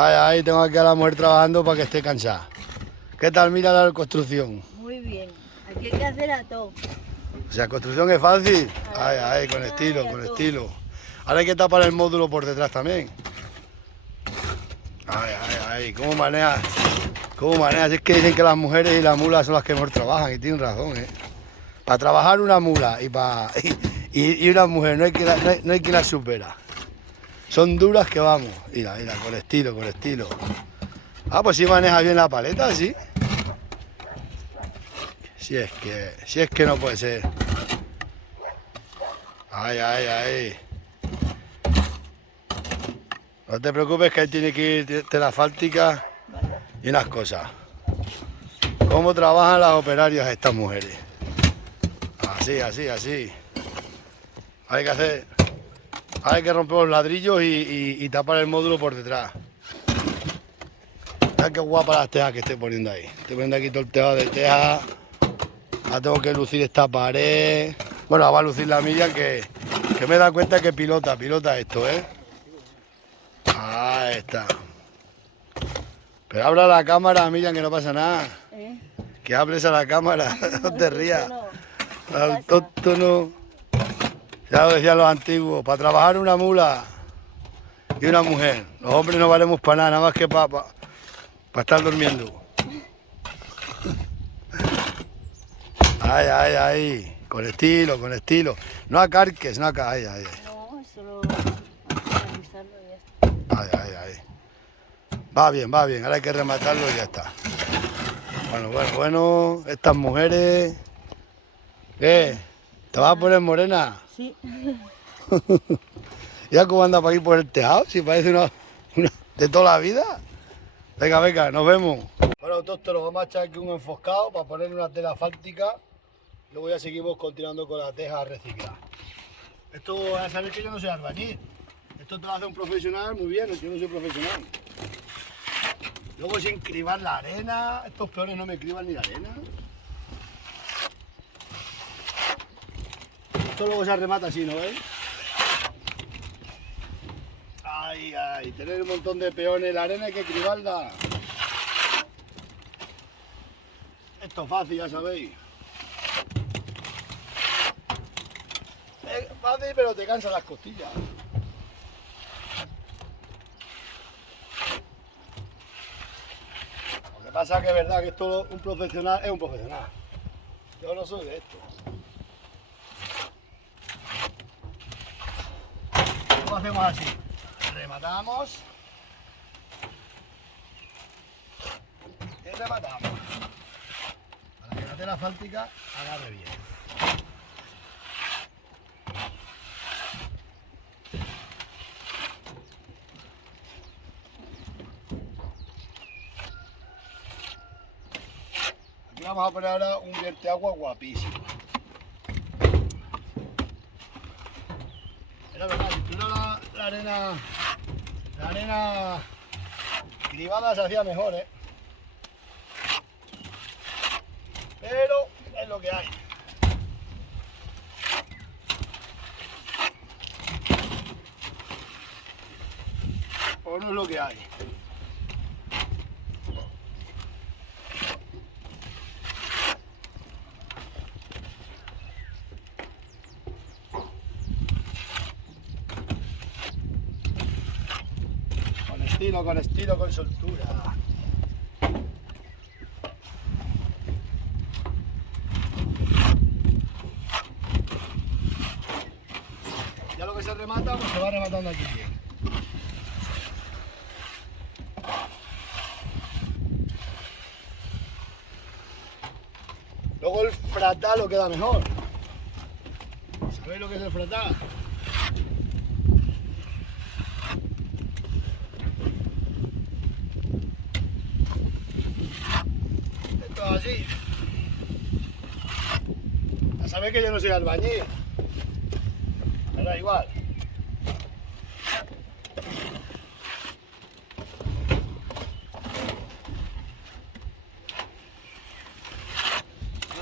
Ay, ay, tengo aquí a la mujer trabajando para que esté cansada. ¿Qué tal mira la construcción? Muy bien, aquí hay que hacer a todo. O sea, construcción es fácil. Ay, ay, con estilo, con estilo. Ahora hay que tapar el módulo por detrás también. Ay, ay, ay, ¿cómo manejas? ¿Cómo manejas? Es que dicen que las mujeres y las mulas son las que mejor trabajan y tienen razón, ¿eh? Para trabajar una mula y una mujer no hay, no hay quien la supera. Son duras que vamos. Mira, mira, con estilo, con estilo. Ah, pues sí manejas bien la paleta, sí. Si es que no puede ser. Ay, ay, ay. No te preocupes que ahí tiene que ir tela asfáltica y unas cosas. ¿Cómo trabajan las operarias estas mujeres? Así, así, así. Hay que hacer... Hay que romper los ladrillos y tapar el módulo por detrás. Mira qué guapa las tejas que estoy poniendo ahí. Estoy poniendo aquí todo el tejado de teja. Ahora tengo que lucir esta pared. Bueno, ahora va a lucir la milla que me he dado cuenta que pilota esto, ¿eh? Ahí está. Pero habla a la cámara, Miriam, que no pasa nada. Que hables a la cámara, no te rías. Autóctono. Ya lo decían los antiguos, para trabajar una mula y una mujer. Los hombres no valemos para nada, nada más que para estar durmiendo. Ay, ay, ay. Con estilo, con estilo. No acarques, no acarques. Ay, ay, ay. No, solo revisarlo y ya está. Ay, ay, ay. Va bien, va bien. Ahora hay que rematarlo y ya está. Bueno, bueno, bueno. Estas mujeres... ¿Qué? ¿Te vas a poner morena? Sí. ¿Ya cómo anda por aquí por el tejado? Si parece una de toda la vida. Venga, venga, nos vemos. Bueno, autóctonos, vamos a echar aquí un enfoscado para poner una tela asfáltica. Luego ya seguimos continuando con la teja reciclada. Esto, ya sabéis que yo no soy albañil. Esto te lo hace un profesional muy bien, yo no soy profesional. Luego sin cribar la arena. Estos peones no me criban ni la arena. Esto luego se remata así, ¿no veis? Ay, ay, tener un montón de peones, la arena hay que cribarla. Esto es fácil, ya sabéis. Es fácil, pero te cansan las costillas. Lo que pasa es que es verdad que esto un profesional es un profesional. Yo no soy de esto. Lo hacemos así. Rematamos. Y rematamos. Para que la tela asfáltica agarre bien. Aquí vamos a poner ahora un vierteagua guapísimo. Era verdad, si tuviera la arena cribada se hacía mejor, ¿eh? Pero es lo que hay. O no es lo que hay. Con estilo, con soltura. Ya lo que se remata, pues se va rematando aquí bien. Luego el fratal lo queda mejor. ¿Sabéis lo que es el fratal? Esto es así. Ya sabéis que yo no soy albañil. Me da igual.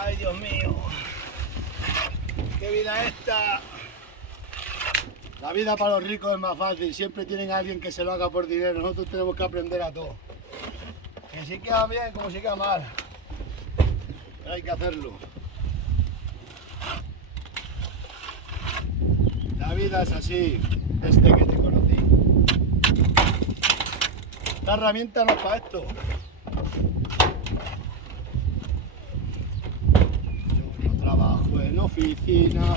Ay, Dios mío. Qué vida esta. La vida para los ricos es más fácil, siempre tienen a alguien que se lo haga por dinero, nosotros tenemos que aprender a todo. Que si queda bien como si queda mal, pero hay que hacerlo. La vida es así, desde que te conocí. Esta herramienta no es para esto. Yo no trabajo en oficina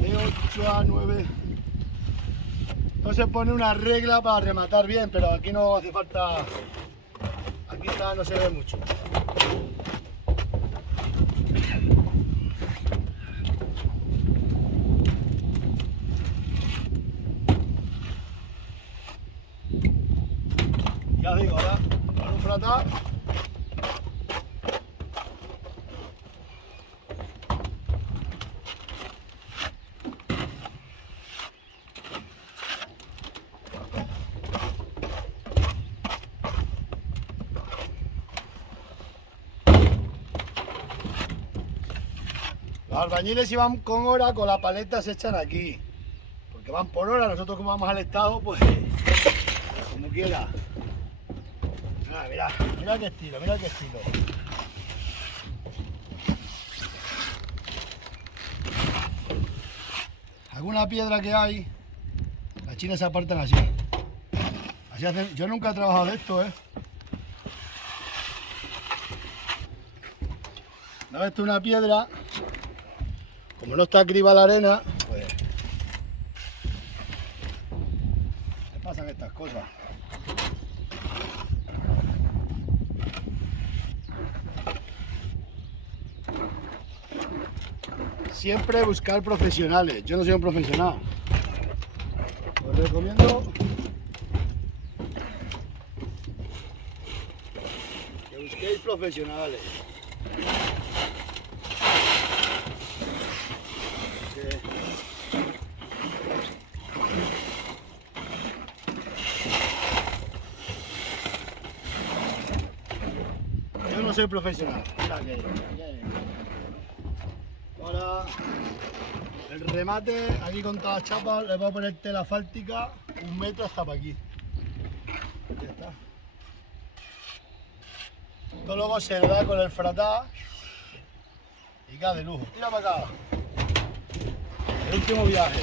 de 8 a 9. No se pone una regla para rematar bien, pero aquí no hace falta. Aquí no se ve mucho. Ya digo, ahora con un fratar. Los albañiles si van con hora, con la paleta se echan aquí. Porque van por hora, nosotros como vamos al estado, pues como quiera. Ah, mira qué estilo, mira qué estilo. Alguna piedra que hay, las chinas se apartan así. Así hacen. Yo nunca he trabajado de esto, Una vez una piedra, como no está criba la arena, pues me pasan estas cosas. Siempre buscar profesionales. Yo no soy un profesional. Os recomiendo que busquéis profesionales. Yo no soy profesional. Ahora el remate, aquí con todas las chapas, le voy a poner tela asfáltica 1 metro hasta para aquí. Ya está. Esto luego se le da con el fratá y queda de lujo. Tira para acá. El último viaje.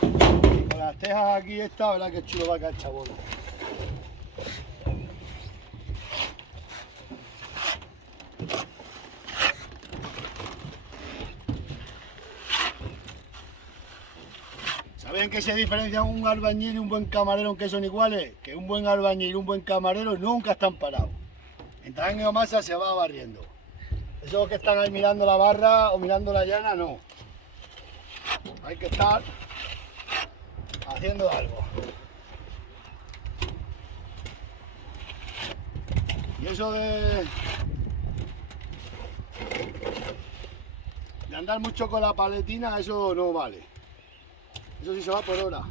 Con las tejas aquí esta, verá que chulo va a quedar chabón. ¿Saben qué se diferencia un albañil y un buen camarero, aunque son iguales? Que un buen albañil y un buen camarero nunca están parados. Mientras en masa se va barriendo. Esos que están ahí mirando la barra o mirando la llana, no. Hay que estar haciendo algo. Y eso de andar mucho con la paletina, eso no vale. Eso sí se va por hora.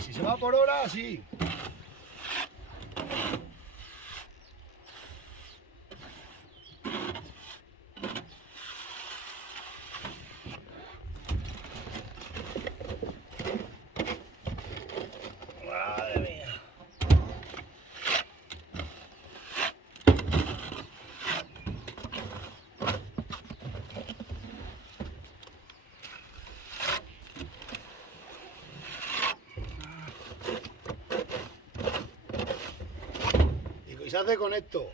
Si se va por hora, sí. Madre mía. Y se hace con esto.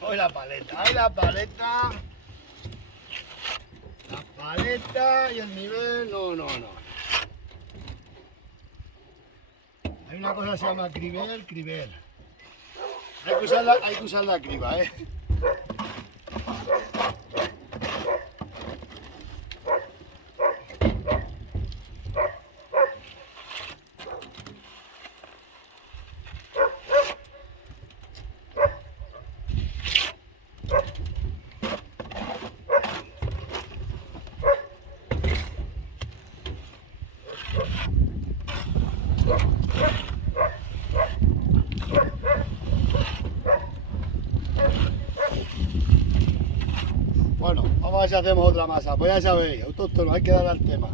Hoy la paleta, ahí la paleta. La paleta y el nivel, no. Hay una cosa que se llama criber. Hay que usar la criba, ver si hacemos otra masa. Pues ya sabéis, autóctono, hay que dar al tema.